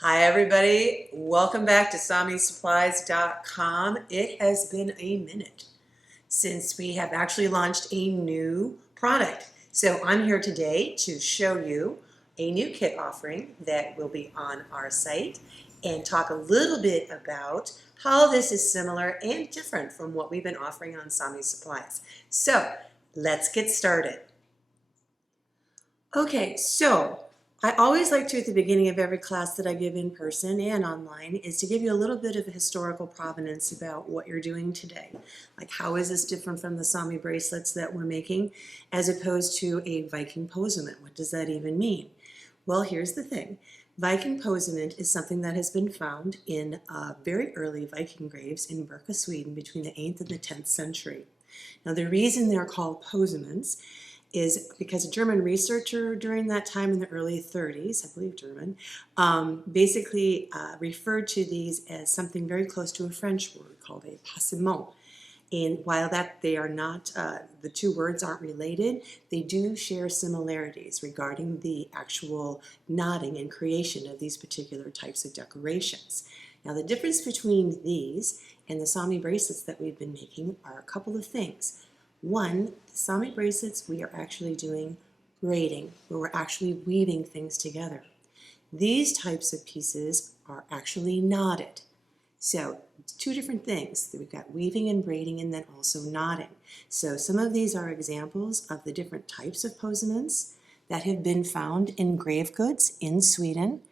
Hi everybody, welcome back to SamiSupplies.com. It has been a minute since we have actually launched a new product. So I'm here today to show you a new kit offering that will be on our site and talk a little bit about how this is similar and different from what we've been offering on Sami Supplies. So let's get started. Okay, so I always like to, at the beginning of every class that I give in person and online, is to give you a little bit of a historical provenance about what you're doing today. Like, how is this different from the Sami bracelets that we're making as opposed to a Viking Posament? What does that even mean? Well, here's the thing. Viking Posament is something that has been found in very early Viking graves in Berka, Sweden between the 8th and the 10th century. Now, the reason they're called posaments is because a German researcher during that time in the early 30s, I believe German, basically referred to these as something very close to a French word called a passement. And while that they are not, the two words aren't related, they do share similarities regarding the actual knotting and creation of these particular types of decorations. Now, the difference between these and the Sami bracelets that we've been making are a couple of things. One, the Sami bracelets, we are actually doing braiding, where we're actually weaving things together. These types of pieces are actually knotted. So, two different things. We've got weaving and braiding and then also knotting. So some of these are examples of the different types of posaments that have been found in grave goods in Sweden.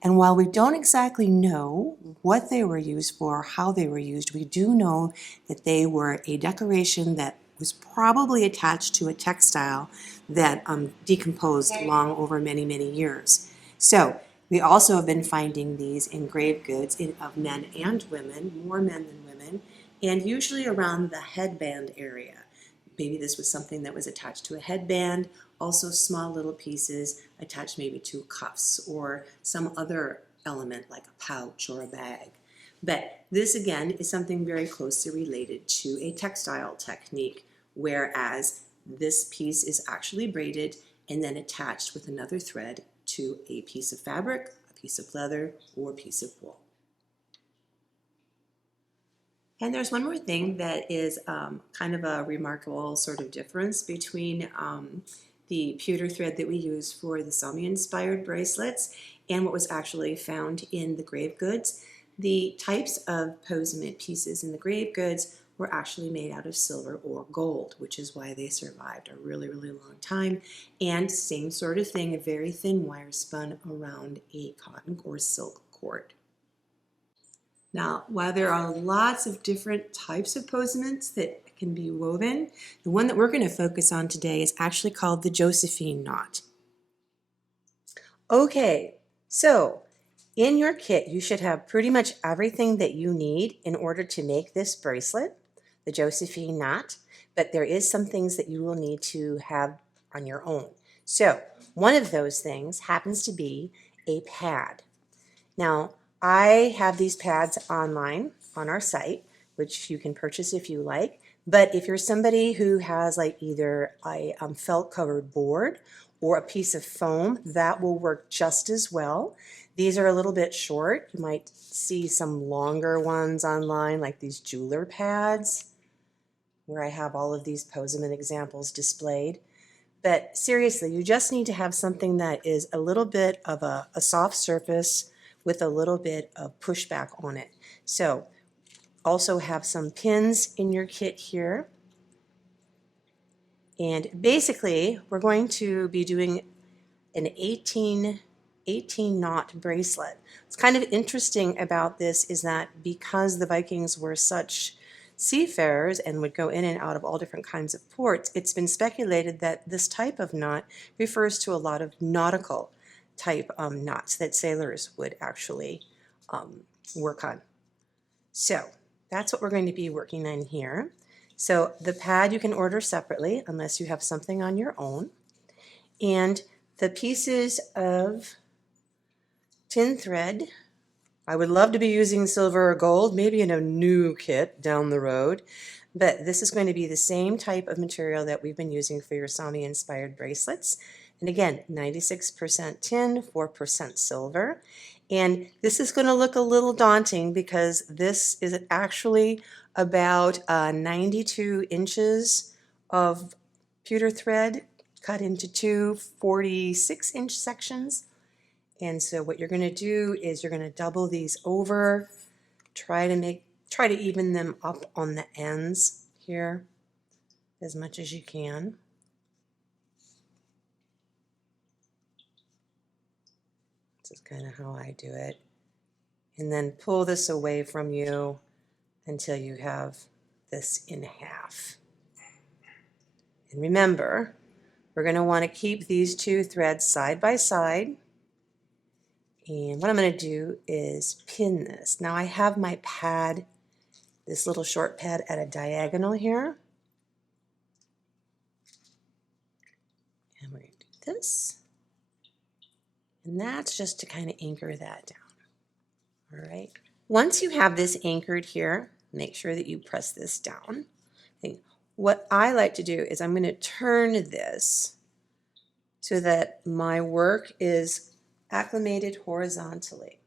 And while we don't exactly know what they were used for, how they were used, we do know that they were a decoration that was probably attached to a textile that decomposed long over many, many years. So we also have been finding these in grave goods of men and women, more men than women, and usually around the headband area. Maybe this was something that was attached to a headband, also small little pieces attached maybe to cuffs or some other element like a pouch or a bag. But this again is something very closely related to a textile technique, whereas this piece is actually braided and then attached with another thread to a piece of fabric, a piece of leather, or a piece of wool. And there's one more thing that is kind of a remarkable sort of difference between the pewter thread that we use for the Sami-inspired bracelets and what was actually found in the grave goods. The types of posament pieces in the grave goods were actually made out of silver or gold, which is why they survived a really, really long time. And same sort of thing, a very thin wire spun around a cotton or silk cord. Now, while there are lots of different types of posaments that can be woven, the one that we're going to focus on today is actually called the Josephine knot. Okay, so in your kit, you should have pretty much everything that you need in order to make this bracelet, the Josephine knot, but there is some things that you will need to have on your own. So one of those things happens to be a pad. Now, I have these pads online on our site, which you can purchase if you like. But if you're somebody who has like either a felt covered board or a piece of foam, that will work just as well. These are a little bit short. You might see some longer ones online, like these jeweler pads, where I have all of these posament examples displayed. But seriously, you just need to have something that is a little bit of a soft surface with a little bit of pushback on it. So also have some pins in your kit here. And basically, we're going to be doing an 18 knot bracelet. What's kind of interesting about this is that because the Vikings were such seafarers and would go in and out of all different kinds of ports, it's been speculated that this type of knot refers to a lot of nautical type knots that sailors would actually work on. So that's what we're going to be working on here. So the pad you can order separately unless you have something on your own. And the pieces of tin thread, I would love to be using silver or gold, maybe in a new kit down the road, but this is going to be the same type of material that we've been using for your Sami-inspired bracelets. And again, 96% tin, 4% silver. And this is going to look a little daunting because this is actually about 92 inches of pewter thread cut into two 46-inch sections. And so what you're going to do is you're going to double these over, try to even them up on the ends here as much as you can. This is kind of how I do it. And then pull this away from you until you have this in half. And remember, we're going to want to keep these two threads side by side. And what I'm going to do is pin this. Now I have my pad, this little short pad at a diagonal here. And we're going to do this. And that's just to kind of anchor that down. All right. Once you have this anchored here, make sure that you press this down. What I like to do is I'm going to turn this so that my work is acclimated horizontally,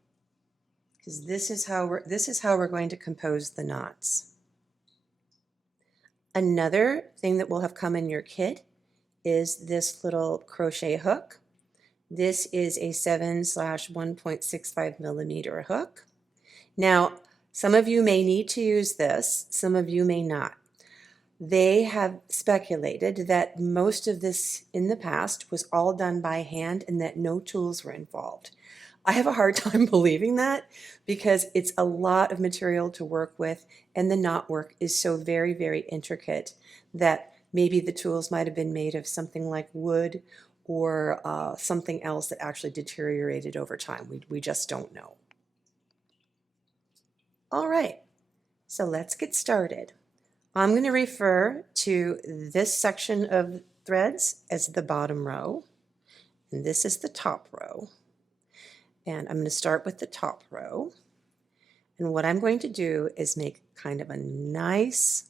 because this is how we're going to compose the knots. Another thing that will have come in your kit is this little crochet hook. This is a 7/1.65 millimeter hook. Now, some of you may need to use this, some of you may not. They have speculated that most of this in the past was all done by hand and that no tools were involved. I have a hard time believing that because it's a lot of material to work with and the knot work is so very, very intricate that maybe the tools might have been made of something like wood or something else that actually deteriorated over time. We just don't know. All right, so let's get started. I'm going to refer to this section of threads as the bottom row, and this is the top row. And I'm going to start with the top row. And what I'm going to do is make kind of a nice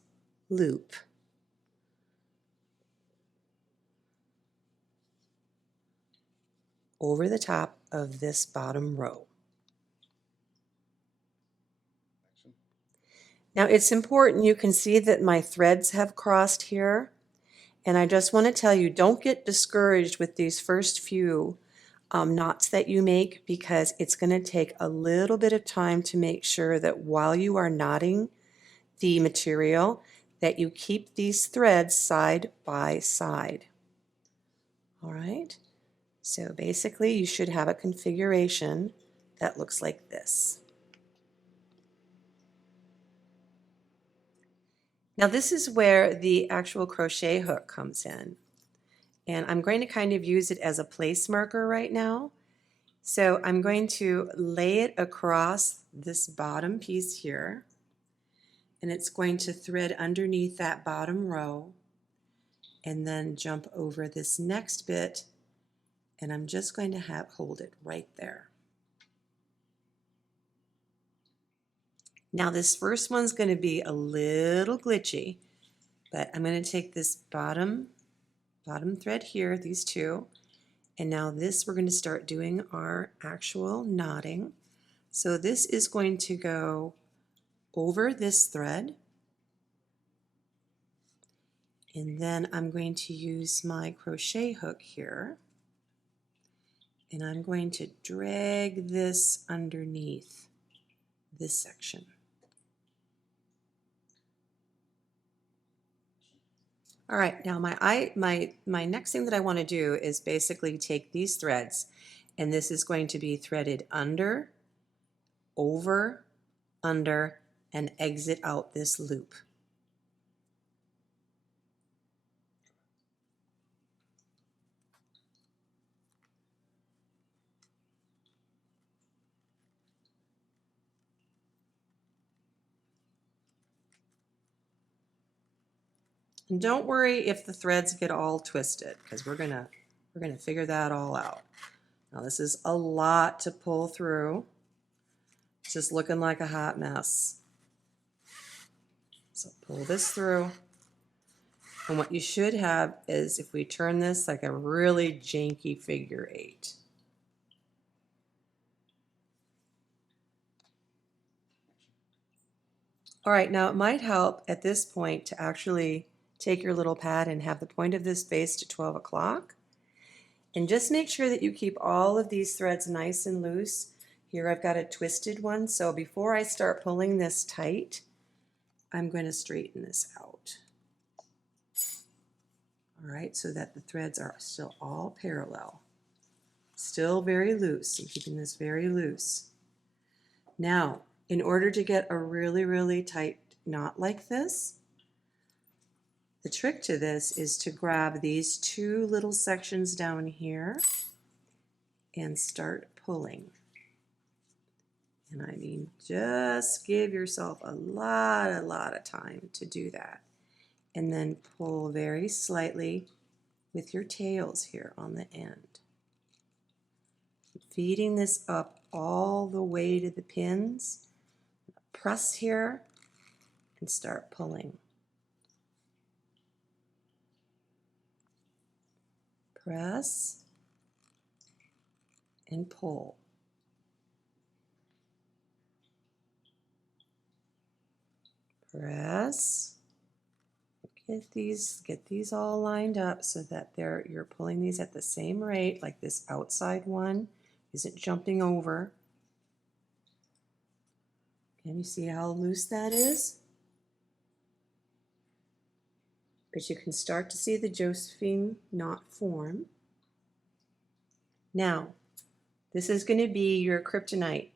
loop over the top of this bottom row. Now it's important, you can see that my threads have crossed here, and I just want to tell you, don't get discouraged with these first few knots that you make, because it's going to take a little bit of time to make sure that while you are knotting the material that you keep these threads side by side. All right, so basically you should have a configuration that looks like this. Now this is where the actual crochet hook comes in, and I'm going to kind of use it as a place marker right now. So I'm going to lay it across this bottom piece here, and it's going to thread underneath that bottom row and then jump over this next bit, and I'm just going to hold it right there. Now this first one's going to be a little glitchy, but I'm going to take this bottom thread here, these two, and now this we're going to start doing our actual knotting. So this is going to go over this thread, and then I'm going to use my crochet hook here, and I'm going to drag this underneath this section. All right, now my next thing that I want to do is basically take these threads, and this is going to be threaded under, over, under, and exit out this loop. And don't worry if the threads get all twisted, because we're gonna figure that all out. Now this is a lot to pull through. It's just looking like a hot mess. So pull this through. And what you should have is, if we turn this, like a really janky figure 8. All right, now it might help at this point to actually take your little pad and have the point of this face to 12 o'clock. And just make sure that you keep all of these threads nice and loose. Here I've got a twisted one, so before I start pulling this tight, I'm going to straighten this out. All right, so that the threads are still all parallel. Still very loose. I'm keeping this very loose. Now, in order to get a really, really tight knot like this, the trick to this is to grab these 2 little sections down here and start pulling. And I mean, just give yourself a lot of time to do that. And then pull very slightly with your tails here on the end. Feeding this up all the way to the pins. Press here and start pulling. Press and pull. Press. Get these all lined up so that you're pulling these at the same rate, like this outside one isn't jumping over. Can you see how loose that is? But you can start to see the Josephine knot form. Now, this is going to be your kryptonite.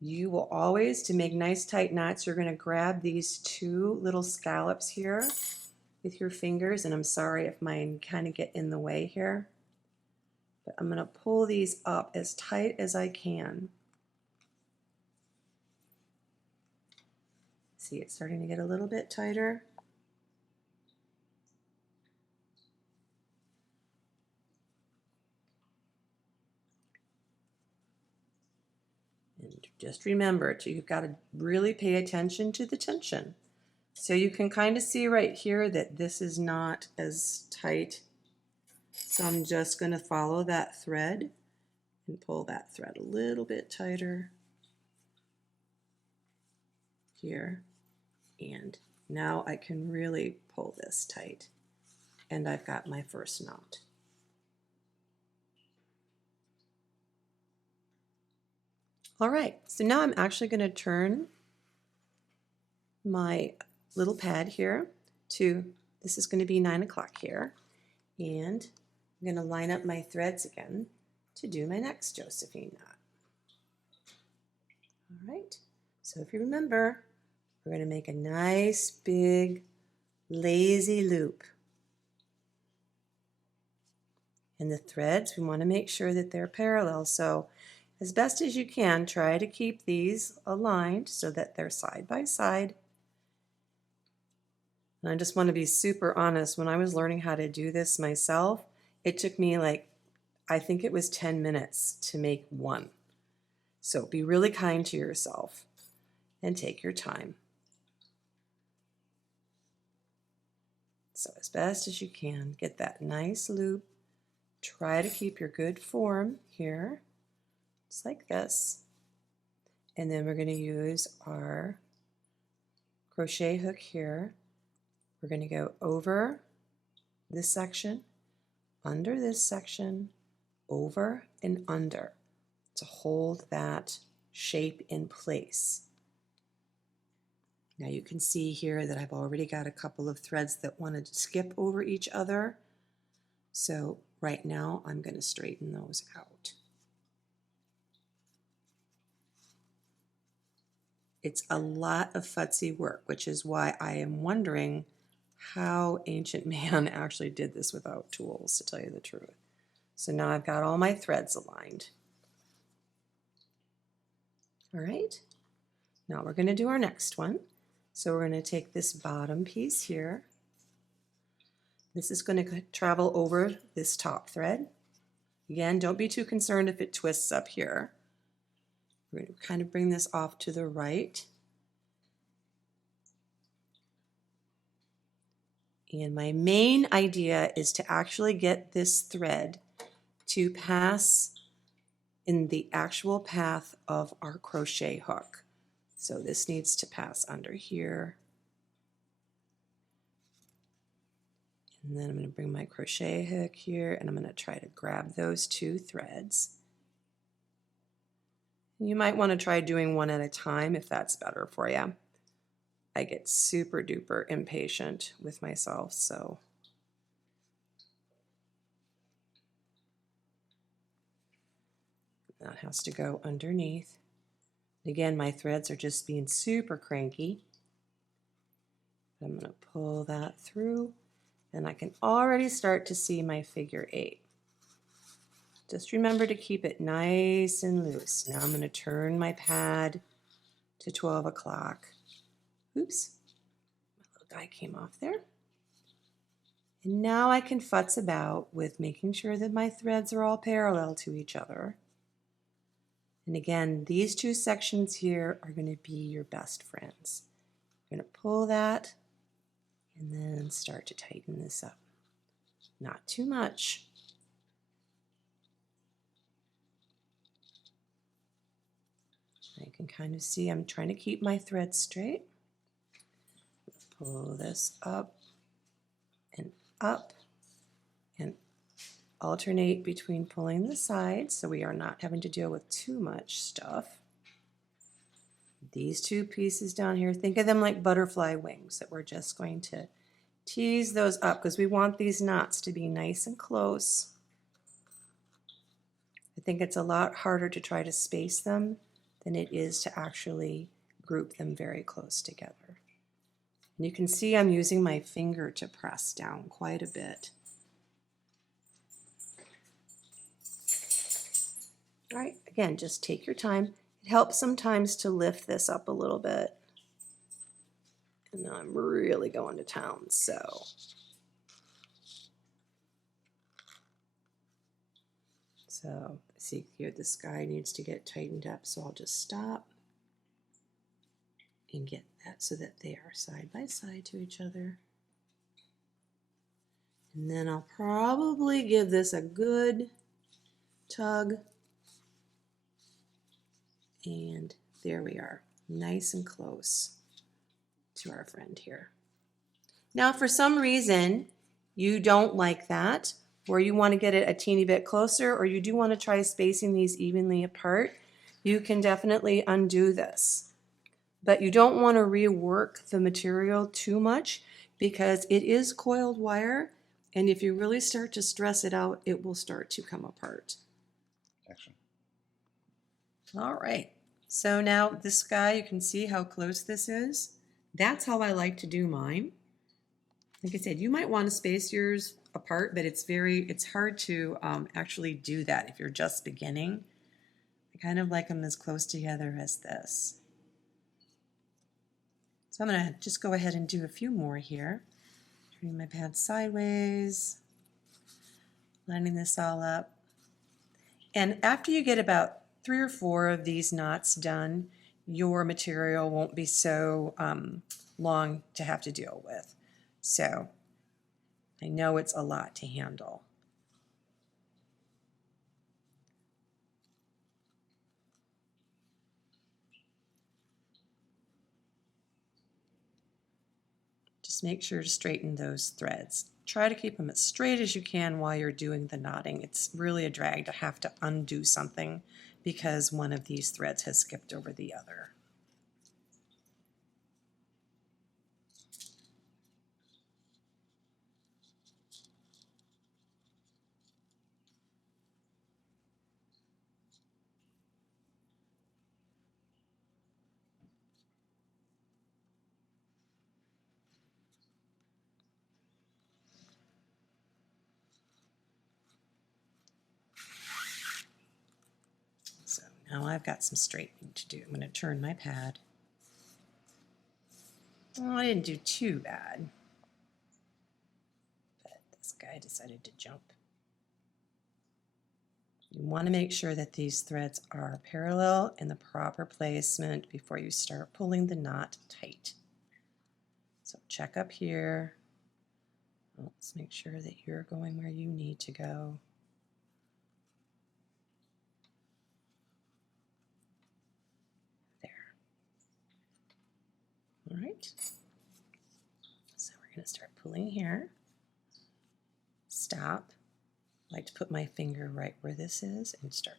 You will always, to make nice tight knots, you're going to grab these 2 little scallops here with your fingers, and I'm sorry if mine kind of get in the way here, but I'm going to pull these up as tight as I can. See, it's starting to get a little bit tighter. And just remember, you've got to really pay attention to the tension. So you can kind of see right here that this is not as tight. So I'm just going to follow that thread and pull that thread a little bit tighter here. And now I can really pull this tight. And I've got my first knot. All right, so now I'm actually going to turn my little pad here to, this is going to be 9 o'clock here, and I'm going to line up my threads again to do my next Josephine knot. All right, so if you remember, we're going to make a nice big lazy loop. And the threads, we want to make sure that they're parallel, so as best as you can, try to keep these aligned so that they're side by side. And I just want to be super honest, when I was learning how to do this myself, it took me like, I think it was 10 minutes to make one. So be really kind to yourself and take your time. So as best as you can, get that nice loop. Try to keep your good form here, just like this. And then we're going to use our crochet hook here. We're going to go over this section, under this section, over and under to hold that shape in place. Now you can see here that I've already got a couple of threads that want to skip over each other. So right now I'm going to straighten those out. It's a lot of futzy work, which is why I am wondering how ancient man actually did this without tools, to tell you the truth. So now I've got all my threads aligned. All right, now we're going to do our next one. So we're going to take this bottom piece here. This is going to travel over this top thread. Again, don't be too concerned if it twists up here. We're going to kind of bring this off to the right. And my main idea is to actually get this thread to pass in the actual path of our crochet hook. So this needs to pass under here. And then I'm going to bring my crochet hook here and I'm going to try to grab those two threads. You might want to try doing one at a time if that's better for you. I get super duper impatient with myself, so that has to go underneath. Again, my threads are just being super cranky. I'm going to pull that through and I can already start to see my figure 8. Just remember to keep it nice and loose. Now I'm going to turn my pad to 12 o'clock. Oops, my little guy came off there. And now I can futz about with making sure that my threads are all parallel to each other. And again, these two sections here are going to be your best friends. You're going to pull that and then start to tighten this up. Not too much. I can kind of see I'm trying to keep my thread straight. Pull this up and alternate between pulling the sides so we are not having to deal with too much stuff. These two pieces down here, think of them like butterfly wings that we're just going to tease those up because we want these knots to be nice and close. I think it's a lot harder to try to space them than it is to actually group them very close together. And you can see I'm using my finger to press down quite a bit. All right, again, just take your time. It helps sometimes to lift this up a little bit. And now I'm really going to town, so. So, see here, this guy needs to get tightened up, so I'll just stop and get that so that they are side by side to each other. And then I'll probably give this a good tug. And there we are, nice and close to our friend here. Now, for some reason, you don't like that, or you want to get it a teeny bit closer, or you do want to try spacing these evenly apart, you can definitely undo this. But you don't want to rework the material too much because it is coiled wire, and if you really start to stress it out, it will start to come apart. Action. All right, so now this guy, you can see how close this is. That's how I like to do mine. Like I said, you might want to space yours apart, but it's hard to actually do that if you're just beginning. I kind of like them as close together as this. So I'm going to just go ahead and do a few more here. Turning my pad sideways, lining this all up. And after you get about 3 or 4 of these knots done, your material won't be so long to have to deal with. So I know it's a lot to handle. Just make sure to straighten those threads. Try to keep them as straight as you can while you're doing the knotting. It's really a drag to have to undo something because one of these threads has skipped over the other. So now I've got some straightening to do. I'm going to turn my pad. Oh, I didn't do too bad, but this guy decided to jump. You want to make sure that these threads are parallel in the proper placement before you start pulling the knot tight. So check up here, Let's make sure that you're going where you need to go. There. All right. So we're going to start pulling here. Stop. I like to put my finger right where this is and start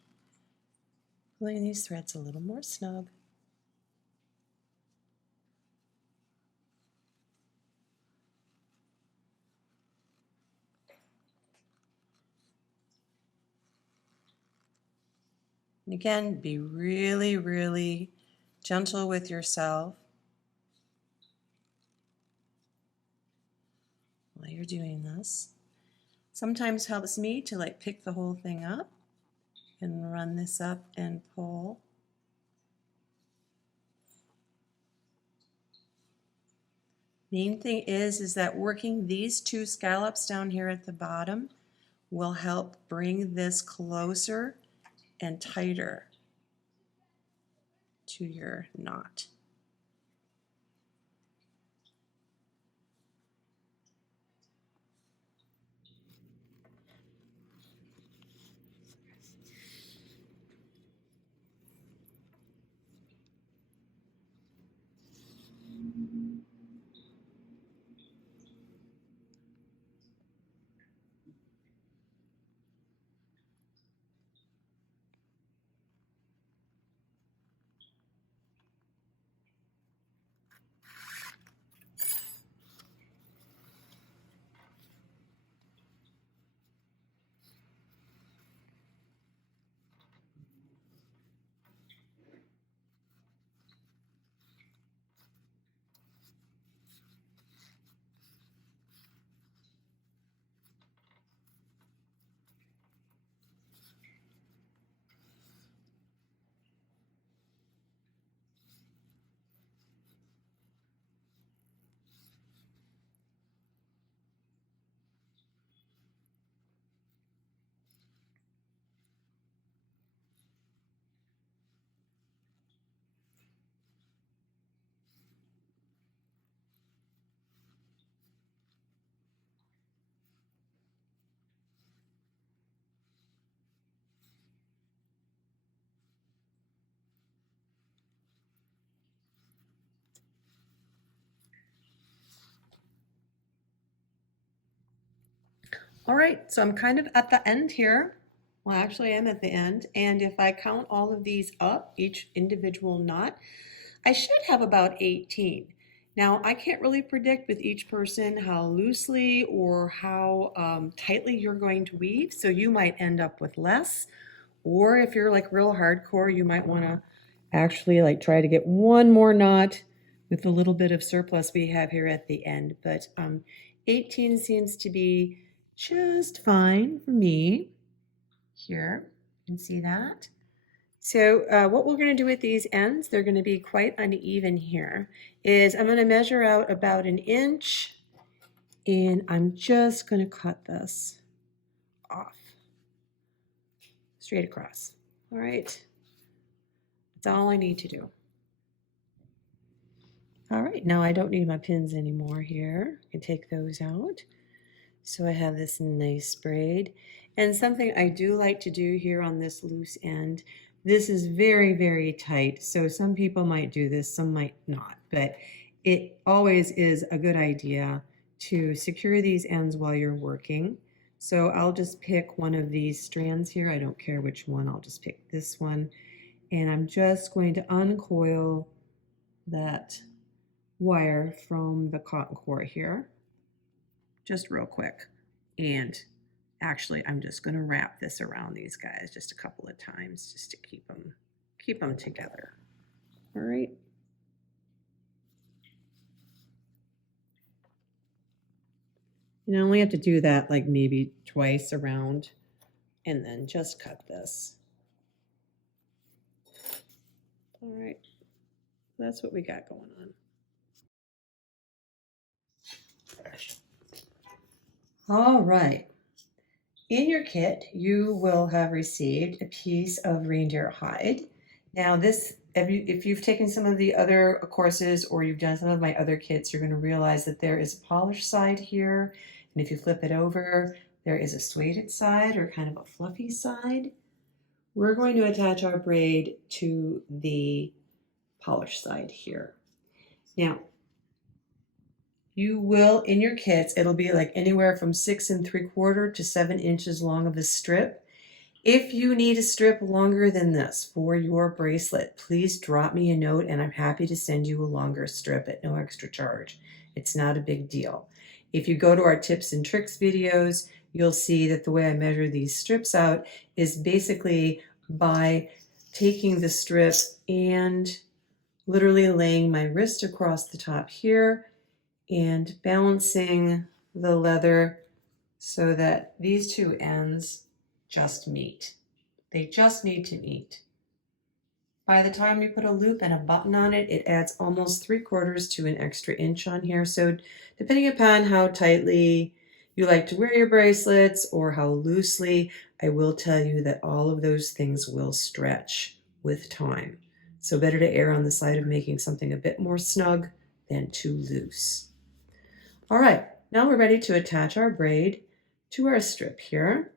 pulling these threads a little more snug. And again, be really, really gentle with yourself while you're doing this. Sometimes helps me to like pick the whole thing up and run this up and pull. Main thing is that working these two scallops down here at the bottom will help bring this closer and tighter to your knot. All right, so I'm kind of at the end here. Well, actually, I'm at the end. And if I count all of these up, each individual knot, I should have about 18. Now, I can't really predict with each person how loosely or how tightly you're going to weave, so you might end up with less. Or if you're like real hardcore, you might want to actually like try to get one more knot with the little bit of surplus we have here at the end. But 18 seems to be just fine for me. Here, you can see that. So what we're going to do with these ends, they're going to be quite uneven here, is I'm going to measure out about 1 inch, and I'm just going to cut this off straight across. All right, that's all I need to do. All right, now I don't need my pins anymore here. I can take those out. So I have this nice braid. And something I do like to do here on this loose end, this is very, very tight. So some people might do this, some might not. But it always is a good idea to secure these ends while you're working. So I'll just pick one of these strands here. I don't care which one. I'll just pick this one. And I'm just going to uncoil that wire from the cotton cord here, just real quick. And actually, I'm just going to wrap this around these guys just a couple of times just to keep them together. All right. You only have to do that like maybe twice around, and then just cut this. All right. That's what we got going on. All right. In your kit, you will have received a piece of reindeer hide. Now this, if you've taken some of the other courses or you've done some of my other kits, you're going to realize that there is a polished side here And if you flip it over, there is a suede side or kind of a fluffy side. We're going to attach our braid to the polished side here. Now, you will, in your kits, it'll be like anywhere from 6 3/4 to 7 inches long of a strip. If you need a strip longer than this for your bracelet, please drop me a note and I'm happy to send you a longer strip at no extra charge. It's not a big deal. If you go to our tips and tricks videos, you'll see that the way I measure these strips out is basically by taking the strip and literally laying my wrist across the top here and balancing the leather so that these two ends just meet. They just need to meet. By the time you put a loop and a button on it, it adds almost 3/4 to an extra inch on here. So depending upon how tightly you like to wear your bracelets or how loosely, I will tell you that all of those things will stretch with time. So better to err on the side of making something a bit more snug than too loose. All right, now we're ready to attach our braid to our strip here.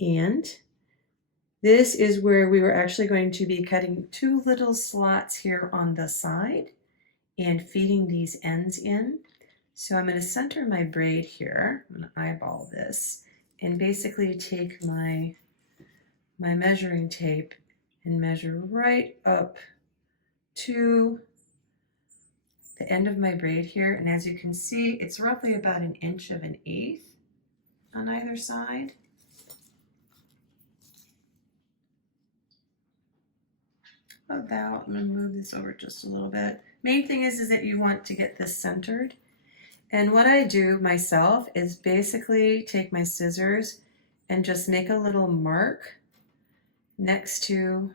And this is where we were actually going to be cutting 2 little slots here on the side and feeding these ends in. So I'm going to center my braid here. I'm going to eyeball this and basically take my measuring tape and measure right up to the end of my braid here. And as you can see, it's roughly about 1 1/8 on either side. About, I'm going to move this over just a little bit. Main thing is that you want to get this centered. And what I do myself is basically take my scissors and just make a little mark next to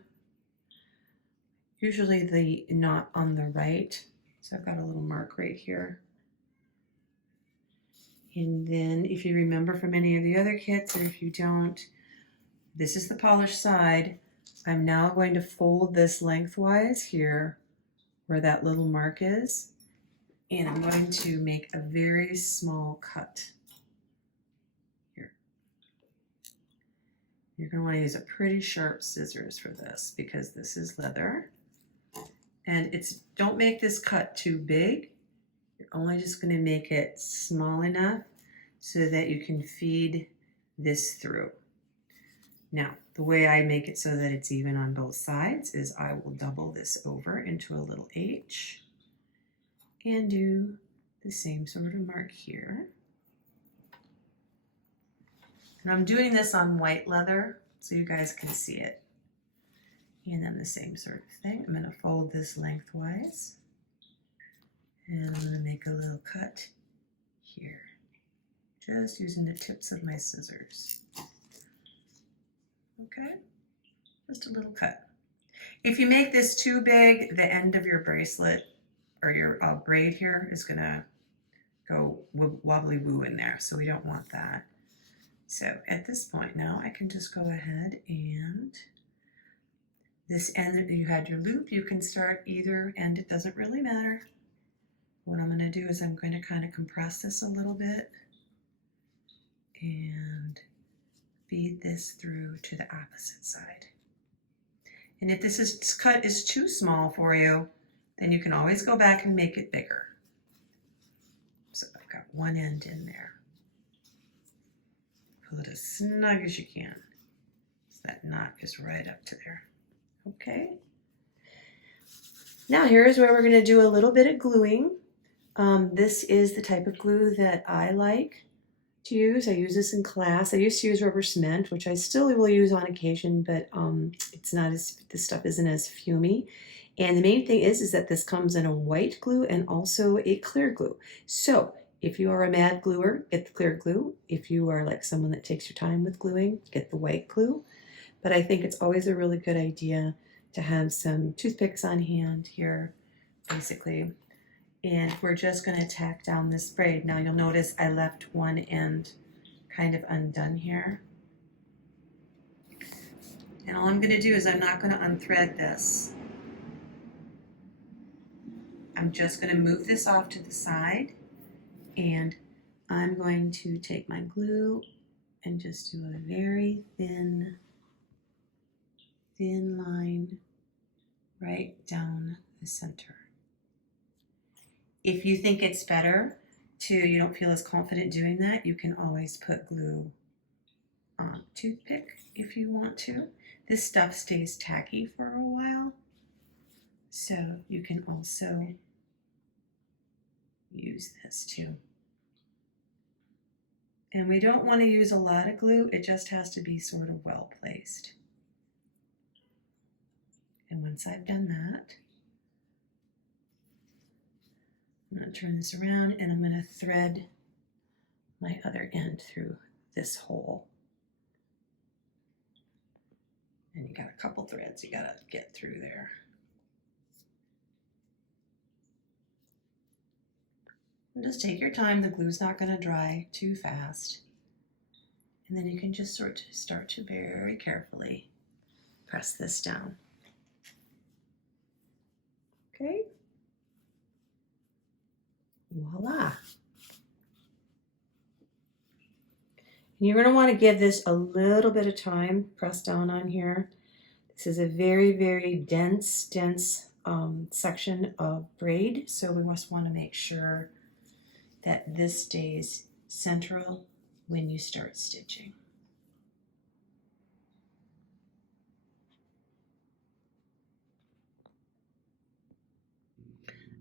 usually the knot on the right. So I've got a little mark right here. And then if you remember from any of the other kits, or if you don't, this is the polished side. I'm now going to fold this lengthwise here where that little mark is, and I'm going to make a very small cut here. You're going to want to use a pretty sharp scissors for this because this is leather. And don't make this cut too big. You're only just going to make it small enough so that you can feed this through. Now, the way I make it so that it's even on both sides is I will double this over into a little H and do the same sort of mark here. And I'm doing this on white leather so you guys can see it. And then the same sort of thing. I'm going to fold this lengthwise and I'm going to make a little cut here, just using the tips of my scissors. Okay, just a little cut. If you make this too big, the end of your bracelet or your braid here is going to go wobbly woo in there, so we don't want that. So at this point now, I can just go ahead and this end that you had your loop, you can start either end, it doesn't really matter. What I'm going to do is I'm going to kind of compress this a little bit and feed this through to the opposite side. And if this cut is too small for you, then you can always go back and make it bigger. So I've got one end in there. Pull it as snug as you can. So that knot is right up to there. Okay. Now here's where we're going to do a little bit of gluing. This is the type of glue that I like to use. I use this in class. I used to use rubber cement, which I still will use on occasion, but this stuff isn't as fumey. And the main thing is that this comes in a white glue and also a clear glue. So if you are a mad gluer, get the clear glue. If you are like someone that takes your time with gluing, get the white glue. But I think it's always a really good idea to have some toothpicks on hand here, basically. And we're just going to tack down this braid. Now you'll notice I left one end kind of undone here. And all I'm going to do is I'm not going to unthread this. I'm just going to move this off to the side and I'm going to take my glue and just do a very thin line right down the center. If you think it's better you don't feel as confident doing that, you can always put glue on toothpick if you want to. This stuff stays tacky for a while, so you can also use this too. And we don't want to use a lot of glue, it just has to be sort of well placed. And once I've done that, I'm going to turn this around and I'm going to thread my other end through this hole. And you got a couple threads you got to get through there. And just take your time, the glue's not going to dry too fast. And then you can just start to very carefully press this down. Okay. Voila. And you're going to want to give this a little bit of time, press down on here. This is a very, very dense section of braid, so we just want to make sure that this stays central when you start stitching.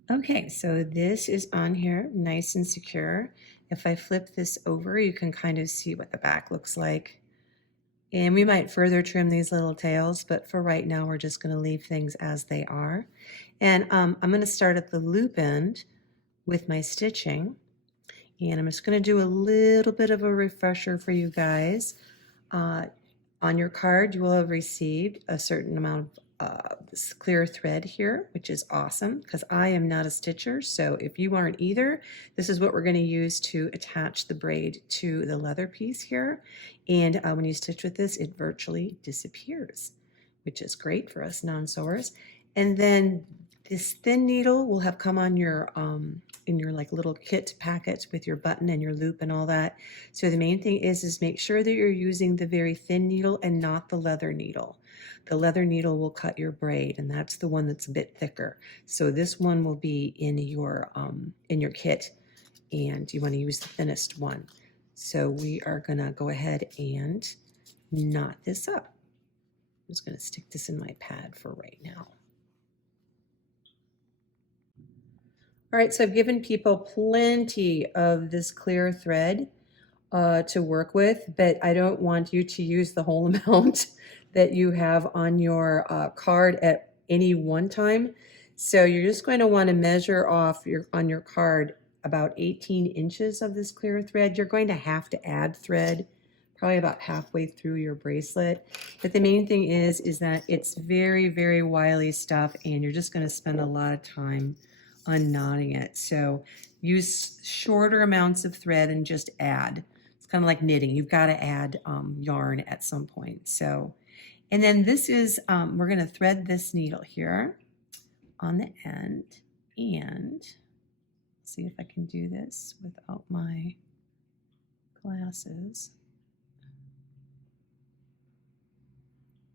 Okay, so this is on here nice and secure. If I flip this over, you can kind of see what the back looks like. And we might further trim these little tails, but for right now, we're just going to leave things as they are. And I'm going to start at the loop end with my stitching. And I'm just going to do a little bit of a refresher for you guys. On your card, you will have received a certain amount of this clear thread here, which is awesome because I am not a stitcher. So if you aren't either, this is what we're going to use to attach the braid to the leather piece here. And when you stitch with this, it virtually disappears, which is great for us non-sewers. And then this thin needle will have come on your in your like little kit packet with your button and your loop and all that. So the main thing is make sure that you're using the very thin needle and not the leather needle. The leather needle will cut your braid, and that's the one that's a bit thicker. So this one will be in your kit, and you want to use the thinnest one. So we are going to go ahead and knot this up. I'm just going to stick this in my pad for right now. All right, so I've given people plenty of this clear thread to work with, but I don't want you to use the whole amount that you have on your card at any one time. So you're just going to want to measure off on your card about 18 inches of this clear thread. You're going to have to add thread probably about halfway through your bracelet. But the main thing is that it's very, very wily stuff, and you're just going to spend a lot of time unknotting it. So use shorter amounts of thread and just add. It's kind of like knitting. You've got to add yarn at some point. So, and then this is, we're going to thread this needle here on the end, and see if I can do this without my glasses.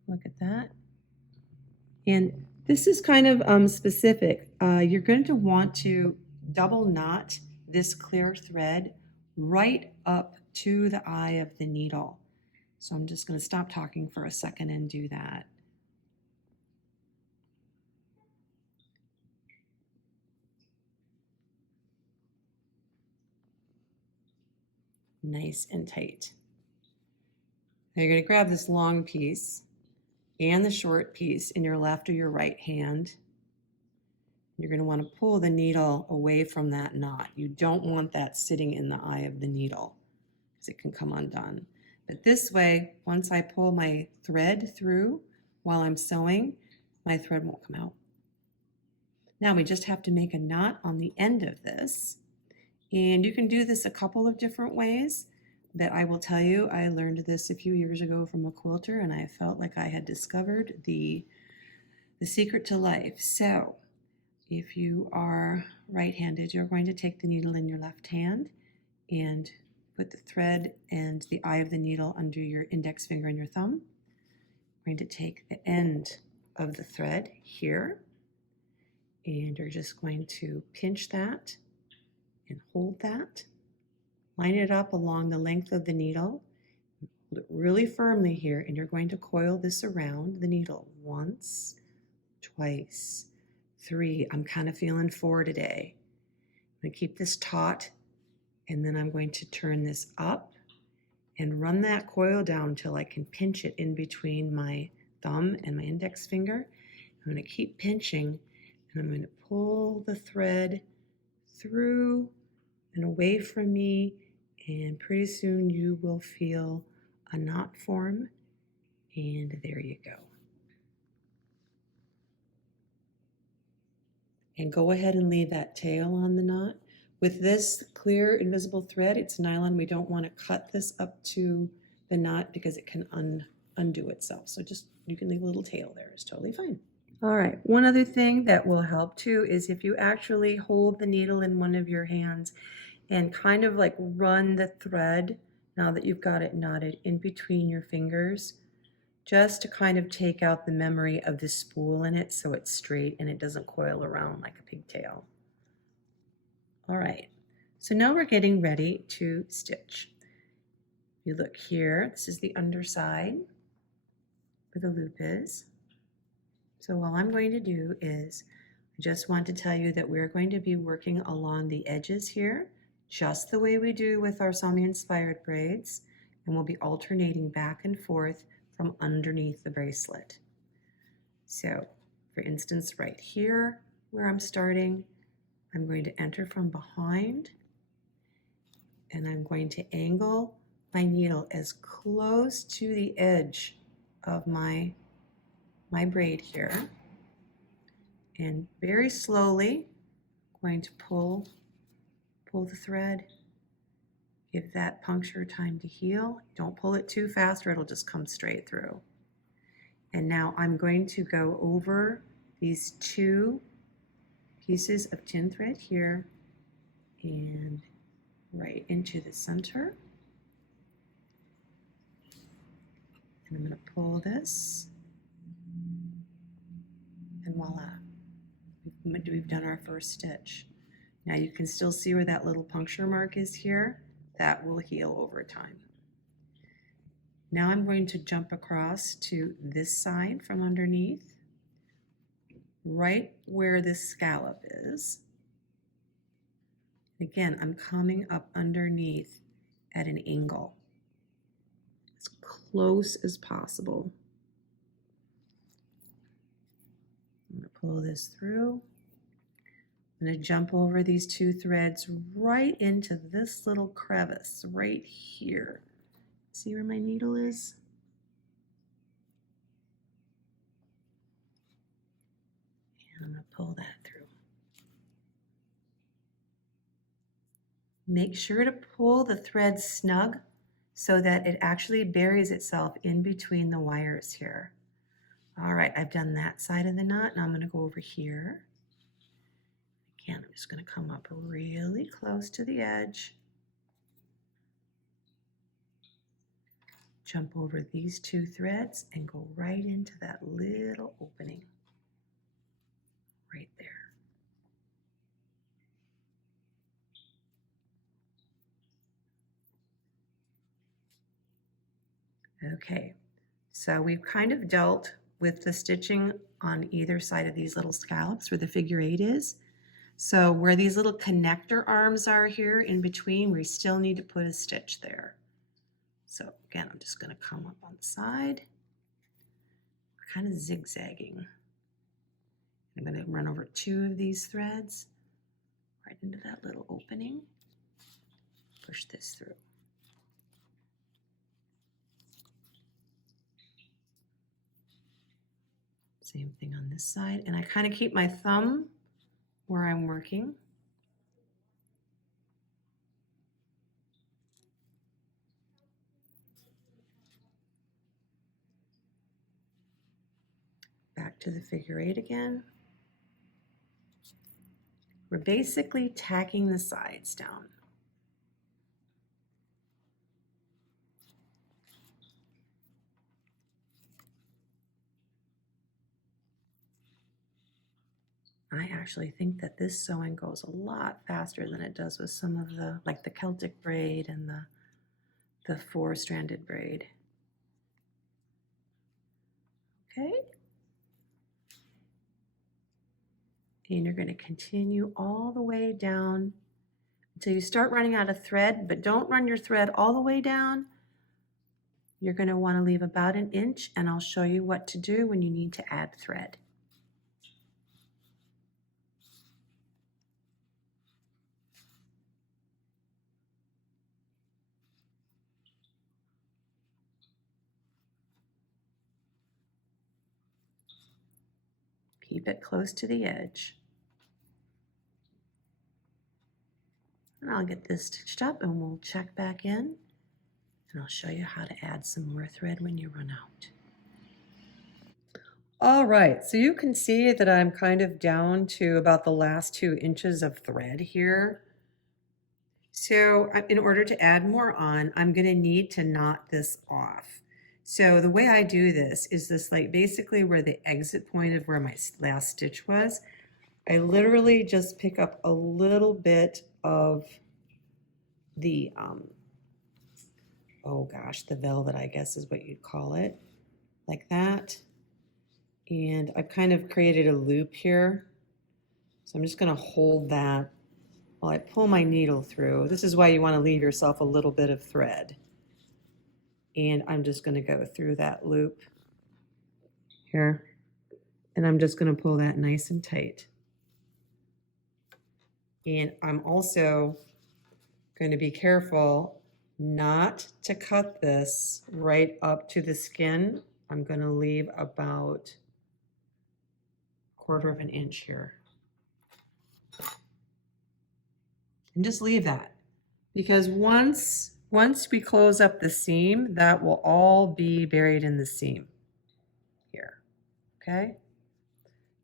Look at that. And this is kind of specific. You're going to want to double knot this clear thread right up to the eye of the needle. So I'm just going to stop talking for a second and do that. Nice and tight. Now you're going to grab this long piece and the short piece in your left or your right hand. You're going to want to pull the needle away from that knot. You don't want that sitting in the eye of the needle because it can come undone. But this way, once I pull my thread through while I'm sewing, my thread won't come out. Now we just have to make a knot on the end of this. And you can do this a couple of different ways, but I will tell you, I learned this a few years ago from a quilter, and I felt like I had discovered the secret to life. So if you are right-handed, you're going to take the needle in your left hand and put the thread and the eye of the needle under your index finger and your thumb. I'm going to take the end of the thread here, and you're just going to pinch that and hold that. Line it up along the length of the needle. Hold it really firmly here, and you're going to coil this around the needle once, twice, 3. I'm kind of feeling 4 today. I'm going to keep this taut, and then I'm going to turn this up and run that coil down until I can pinch it in between my thumb and my index finger. I'm going to keep pinching, and I'm going to pull the thread through and away from me, and pretty soon you will feel a knot form, and there you go. And go ahead and leave that tail on the knot. With this clear invisible thread, it's nylon. We don't want to cut this up to the knot because it can undo itself. So just, you can leave a little tail there. It's totally fine. All right, one other thing that will help too is if you actually hold the needle in one of your hands and kind of like run the thread, now that you've got it knotted, in between your fingers, just to kind of take out the memory of the spool in it so it's straight and it doesn't coil around like a pigtail. All right, so now we're getting ready to stitch. You look here, this is the underside where the loop is. So all I'm going to do is, I just want to tell you that we're going to be working along the edges here, just the way we do with our Sami inspired braids, and we'll be alternating back and forth from underneath the bracelet. So for instance, right here where I'm starting, I'm going to enter from behind, and I'm going to angle my needle as close to the edge of my braid here, and very slowly going to pull the thread. Give that puncture time to heal. Don't pull it too fast or it'll just come straight through. And now I'm going to go over these 2 pieces of tin thread here and right into the center. And I'm going to pull this, and voila, we've done our first stitch. Now you can still see where that little puncture mark is here. That will heal over time. Now I'm going to jump across to this side from underneath, right where this scallop is. Again, I'm coming up underneath at an angle, as close as possible. I'm going to pull this through. I'm going to jump over these 2 threads right into this little crevice right here. See where my needle is? And I'm going to pull that through. Make sure to pull the thread snug so that it actually buries itself in between the wires here. All right, I've done that side of the knot. Now I'm going to go over here. Again, I'm just going to come up really close to the edge. Jump over these 2 threads and go right into that little opening right there. Okay, so we've kind of dealt with the stitching on either side of these little scallops where the figure 8 is. So where these little connector arms are here in between, we still need to put a stitch there. So again, I'm just going to come up on the side. We're kind of zigzagging. I'm going to run over 2 of these threads right into that little opening. Push this through. Same thing on this side. And I kind of keep my thumb where I'm working. Back to the figure 8 again. We're basically tacking the sides down. I actually think that this sewing goes a lot faster than it does with some of the, like the Celtic braid and the four-stranded braid. Okay. And you're going to continue all the way down until you start running out of thread, but don't run your thread all the way down. You're going to want to leave about an inch, and I'll show you what to do when you need to add thread. Keep it close to the edge. And I'll get this stitched up and we'll check back in, and I'll show you how to add some more thread when you run out. All right, so you can see that I'm kind of down to about the last 2 inches of thread here. So in order to add more on, I'm going to need to knot this off. So the way I do this is this, like basically where the exit point of where my last stitch was, I literally just pick up a little bit of the, oh gosh, the velvet, I guess is what you'd call it, like that. And I've kind of created a loop here. So I'm just going to hold that while I pull my needle through. This is why you want to leave yourself a little bit of thread. And I'm just going to go through that loop here. And I'm just going to pull that nice and tight. And I'm also going to be careful not to cut this right up to the skin. I'm going to leave about 1/4 of an inch here. And just leave that, because once we close up the seam, that will all be buried in the seam here. Okay?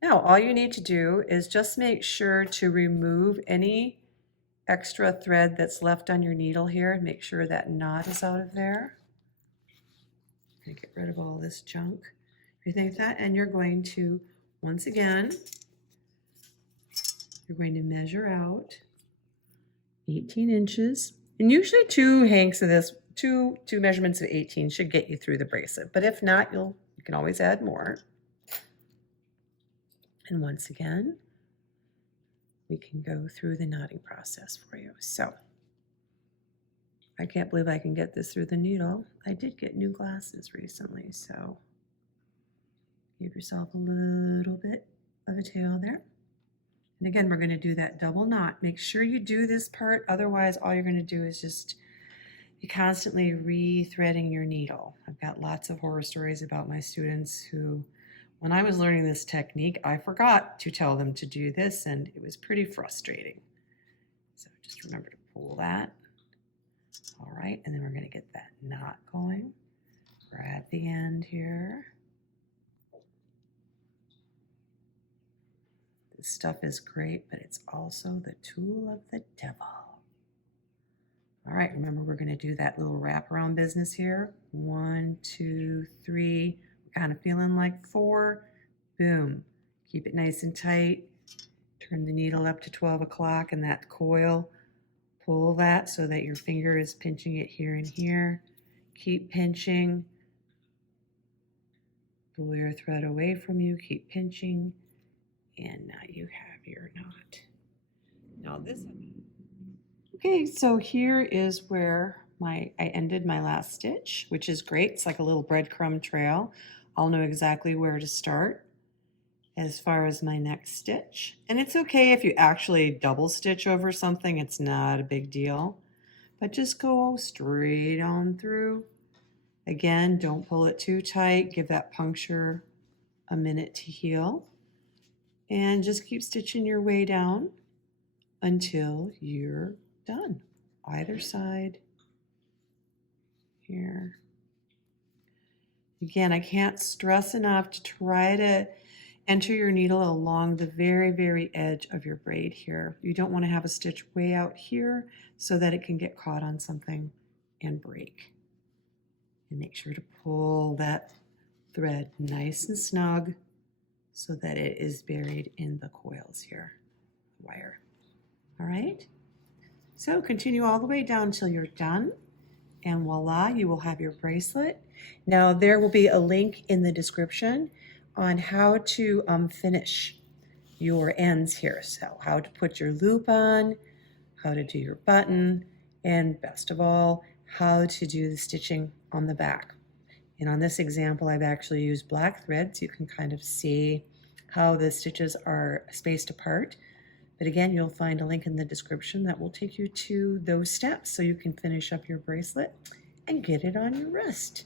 Now, all you need to do is just make sure to remove any extra thread that's left on your needle here, and make sure that knot is out of there. I'm gonna get rid of all this junk. Everything like that, and you're going to, once again, you're going to measure out 18 inches. And usually 2 hanks of this, two measurements of 18 should get you through the bracelet. But if not, you can always add more. And once again, we can go through the knotting process for you. So I can't believe I can get this through the needle. I did get new glasses recently, so give yourself a little bit of a tail there. And again, we're going to do that double knot. Make sure you do this part, otherwise all you're going to do is just be constantly re-threading your needle. I've got lots of horror stories about my students who, when I was learning this technique, I forgot to tell them to do this, and it was pretty frustrating. So just remember to pull that. All right, and then we're going to get that knot going. We're at the end here. This stuff is great, but it's also the tool of the devil. All right, remember we're going to do that little wraparound business here. 1, 2, 3. We're kind of feeling like 4. Boom. Keep it nice and tight. Turn the needle up to 12 o'clock and that coil. Pull that so that your finger is pinching it here and here. Keep pinching. Pull your thread away from you. Keep pinching. And now you have your knot. Now this, okay, so here is where I ended my last stitch, which is great. It's like a little breadcrumb trail. I'll know exactly where to start as far as my next stitch. And it's okay if you actually double stitch over something, it's not a big deal. But just go straight on through. Again, don't pull it too tight. Give that puncture a minute to heal. And just keep stitching your way down until you're done. Either side here. Again, I can't stress enough to try to enter your needle along the very, very edge of your braid here. You don't want to have a stitch way out here so that it can get caught on something and break. And make sure to pull that thread nice and snug so that it is buried in the coils here, wire. All right, so continue all the way down until you're done, and voila, you will have your bracelet. Now there will be a link in the description on how to finish your ends here. So how to put your loop on, how to do your button, and best of all, how to do the stitching on the back. And on this example, I've actually used black thread, so you can kind of see how the stitches are spaced apart. But again, you'll find a link in the description that will take you to those steps so you can finish up your bracelet and get it on your wrist.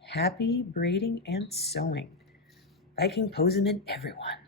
Happy braiding and sewing. Viking Posament, everyone.